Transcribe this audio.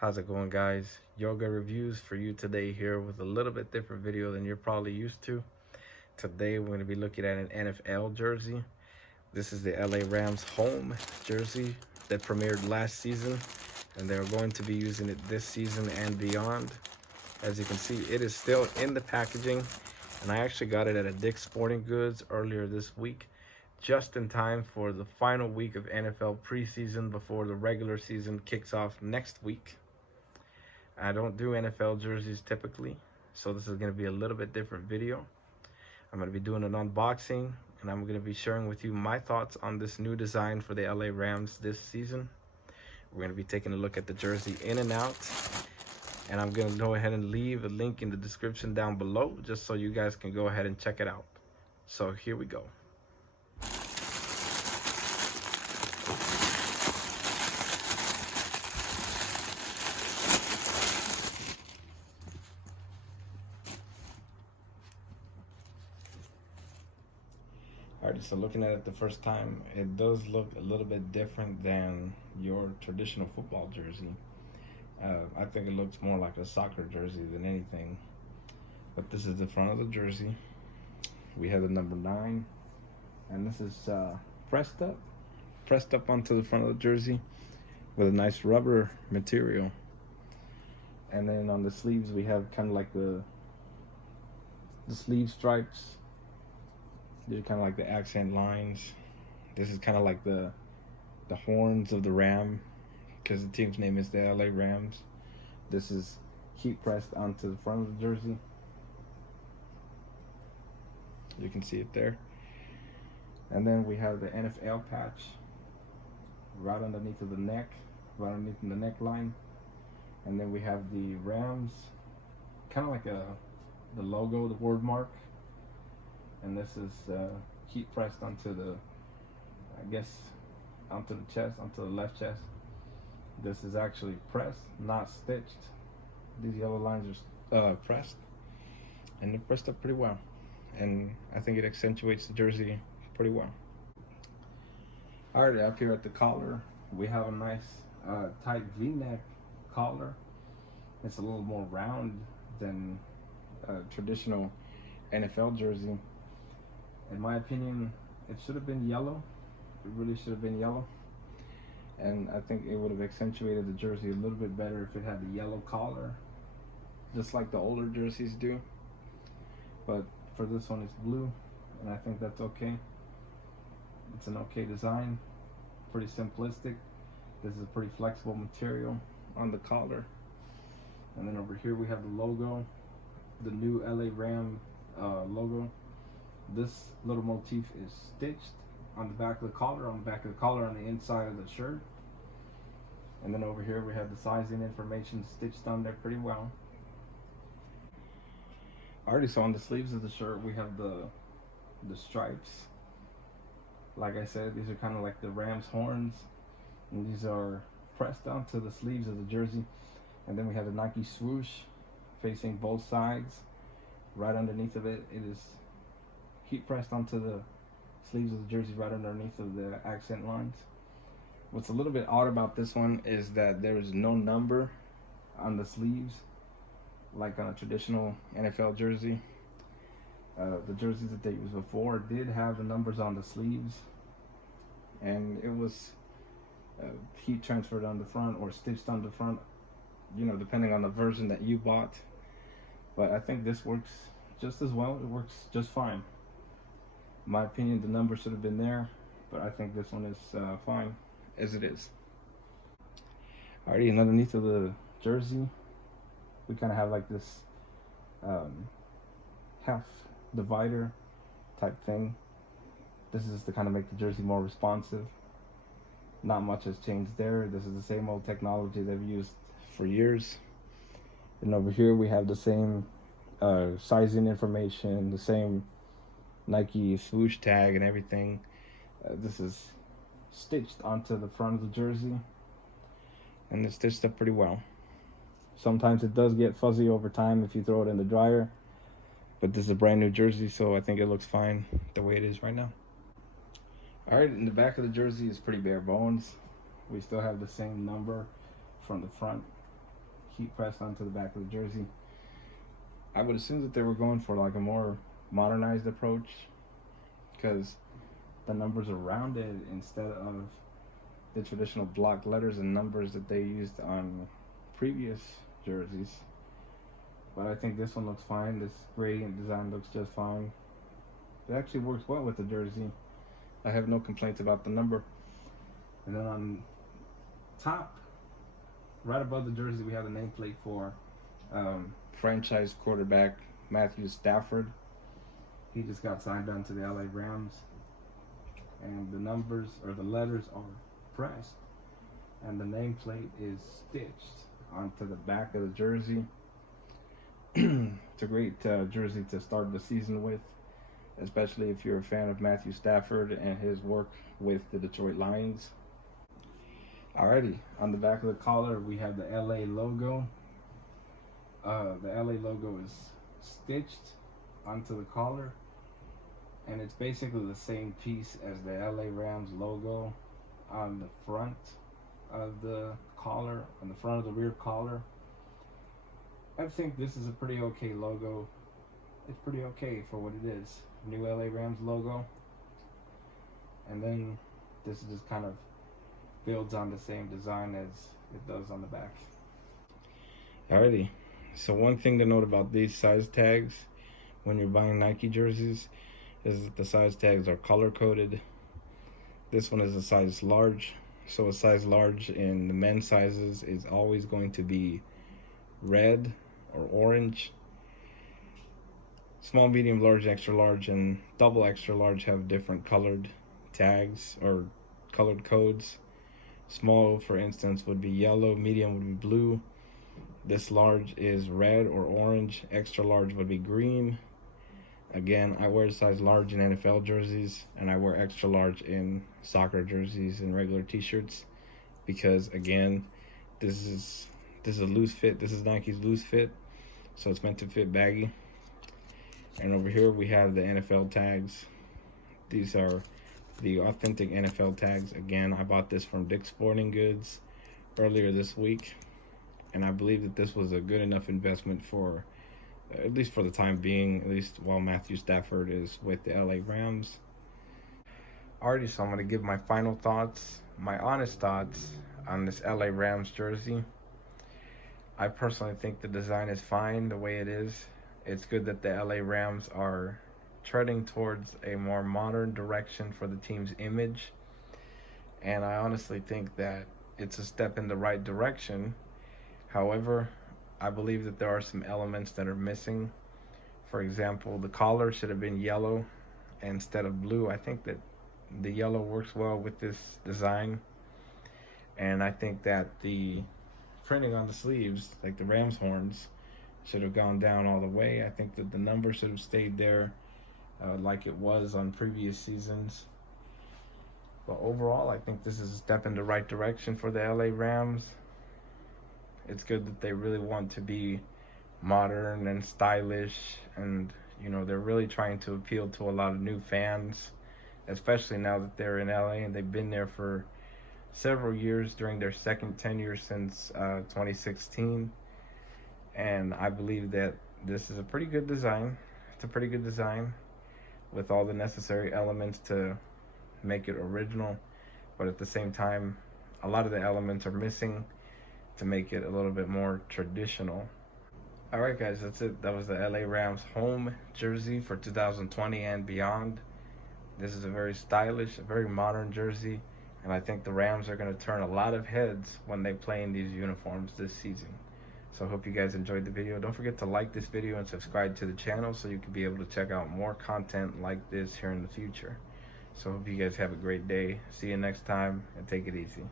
How's it going, guys? Yoga reviews for you today here with a little bit different video than you're probably used to. Today we're going to be looking at an NFL jersey. This is the LA Rams home jersey that premiered last season, and they're going to be using it this season and beyond. As you can see, it is still in the packaging, and I actually got it at a Dick's Sporting Goods earlier this week, just in time for the final week of NFL preseason before the regular season kicks off next week. I don't do NFL jerseys typically, so this is going to be a little bit different video. I'm going to be doing an unboxing, and I'm going to be sharing with you my thoughts on this new design for the LA Rams this season. We're going to be taking a look at the jersey in and out, and I'm going to go ahead and leave a link in the description down below just so you guys can go ahead and check it out. So here we go. Alright, so looking at it the first time, it does look a little bit different than your traditional football jersey. I think it looks more like a soccer jersey than anything. But this is the front of the jersey. We have the number 9, and this is pressed up onto the front of the jersey with a nice rubber material. And then on the sleeves we have kind of like the sleeve stripes. These are kind of like the accent lines. This is kind of like the horns of the ram, because the team's name is the LA Rams. This is heat pressed onto the front of the jersey. You can see it there. And then we have the NFL patch right underneath of the neck, right underneath the neckline. And then we have the Rams, kind of like the logo, the word mark. And this is heat pressed onto the, I guess, onto the chest, onto the left chest. This is actually pressed, not stitched. These yellow lines are pressed, and they're pressed up pretty well. And I think it accentuates the jersey pretty well. All right, up here at the collar, we have a nice tight V-neck collar. It's a little more round than a traditional NFL jersey. In my opinion, it should have been yellow. It really should have been yellow. And I think it would have accentuated the jersey a little bit better if it had the yellow collar, just like the older jerseys do. But for this one, it's blue, and I think that's okay. It's an okay design, pretty simplistic. This is a pretty flexible material on the collar. And then over here we have the logo, the new LA Ram logo. This little motif is stitched on the back of the collar, on the inside of the shirt. And then over here we have the sizing information stitched on there pretty well. Alrighty, so on the sleeves of the shirt we have the stripes. Like I said, these are kind of like the Rams horns, and these are pressed onto the sleeves of the jersey. And then we have the Nike swoosh facing both sides. Right underneath of it, it is heat pressed onto the sleeves of the jersey right underneath of the accent lines. What's a little bit odd about this one is that there is no number on the sleeves like on a traditional NFL jersey. The jerseys that they used before did have the numbers on the sleeves, and it was heat transferred on the front or stitched on the front, you know, depending on the version that you bought. But I think this works just as well. It works just fine. In my opinion, the number should have been there, but I think this one is fine as it is. Alrighty, and underneath of the jersey, we kind of have like this half divider type thing. This is to kind of make the jersey more responsive. Not much has changed there. This is the same old technology they've used for years. And over here we have the same sizing information, the same Nike swoosh tag and everything. This is stitched onto the front of the jersey, and it's stitched up pretty well. Sometimes it does get fuzzy over time if you throw it in the dryer, but this is a brand new jersey, so I think it looks fine the way it is right now. All right, in the back of the jersey is pretty bare bones. We still have the same number from the front. heat pressed onto the back of the jersey. I would assume that they were going for like a more modernized approach, because the numbers are rounded instead of the traditional block letters and numbers that they used on previous jerseys. But I think this one looks fine. This gradient design looks just fine. It actually works well with the jersey. I have no complaints about the number. And then on top, right above the jersey, we have the nameplate for franchise quarterback Matthew Stafford. He just got signed on to the LA Rams. And the numbers, or the letters, are pressed. And the nameplate is stitched onto the back of the jersey. It's a great jersey to start the season with, especially if you're a fan of Matthew Stafford and his work with the Detroit Lions. Alrighty, on the back of the collar we have the LA logo. The LA logo is stitched onto the collar, and it's basically the same piece as the LA Rams logo on the front of the collar, on the front of the rear collar. I think this is a pretty okay logo. It's pretty okay for what it is. New LA Rams logo. And then this just kind of builds on the same design as it does on the back. Alrighty. So one thing to note about these size tags when you're buying Nike jerseys is that the size tags are color coded. This one is a size large. So a size large in the men's sizes is always going to be red or orange. Small, medium, large, extra large, and double extra large have different colored tags or colored codes. Small, for instance, would be yellow, medium would be blue. This large is red or orange. Extra large would be green. Again, I wear size large in NFL jerseys, and I wear extra large in soccer jerseys and regular t-shirts, because again, this is a loose fit. This is Nike's loose fit, so it's meant to fit baggy. And over here we have the NFL tags. These are the authentic NFL tags. Again, I bought this from Dick's Sporting Goods earlier this week, and I believe that this was a good enough investment for, at least for the time being, at least while Matthew Stafford is with the LA Rams. Alrighty, so I'm going to give my final thoughts, my honest thoughts on this LA Rams jersey. I personally think the design is fine the way it is. It's good that the LA Rams are treading towards a more modern direction for the team's image. And I honestly think that it's a step in the right direction. However, I believe that there are some elements that are missing. For example, the collar should have been yellow instead of blue. I think that the yellow works well with this design. And I think that the printing on the sleeves, like the Rams horns, should have gone down all the way. I think that the number should have stayed there like it was on previous seasons. But overall, I think this is a step in the right direction for the LA Rams. It's good that they really want to be modern and stylish, and you know, they're really trying to appeal to a lot of new fans, especially now that they're in LA and they've been there for several years during their second tenure since 2016. And I believe that this is a pretty good design. It's a pretty good design with all the necessary elements to make it original, but at the same time, a lot of the elements are missing to make it a little bit more traditional. Alright guys, that's it. That was the LA Rams home jersey for 2020 and beyond. This is a very stylish, a very modern jersey, and I think the Rams are going to turn a lot of heads when they play in these uniforms this season. So I hope you guys enjoyed the video. Don't forget to like this video and subscribe to the channel so you can be able to check out more content like this here in the future. So I hope you guys have a great day. See you next time, and take it easy.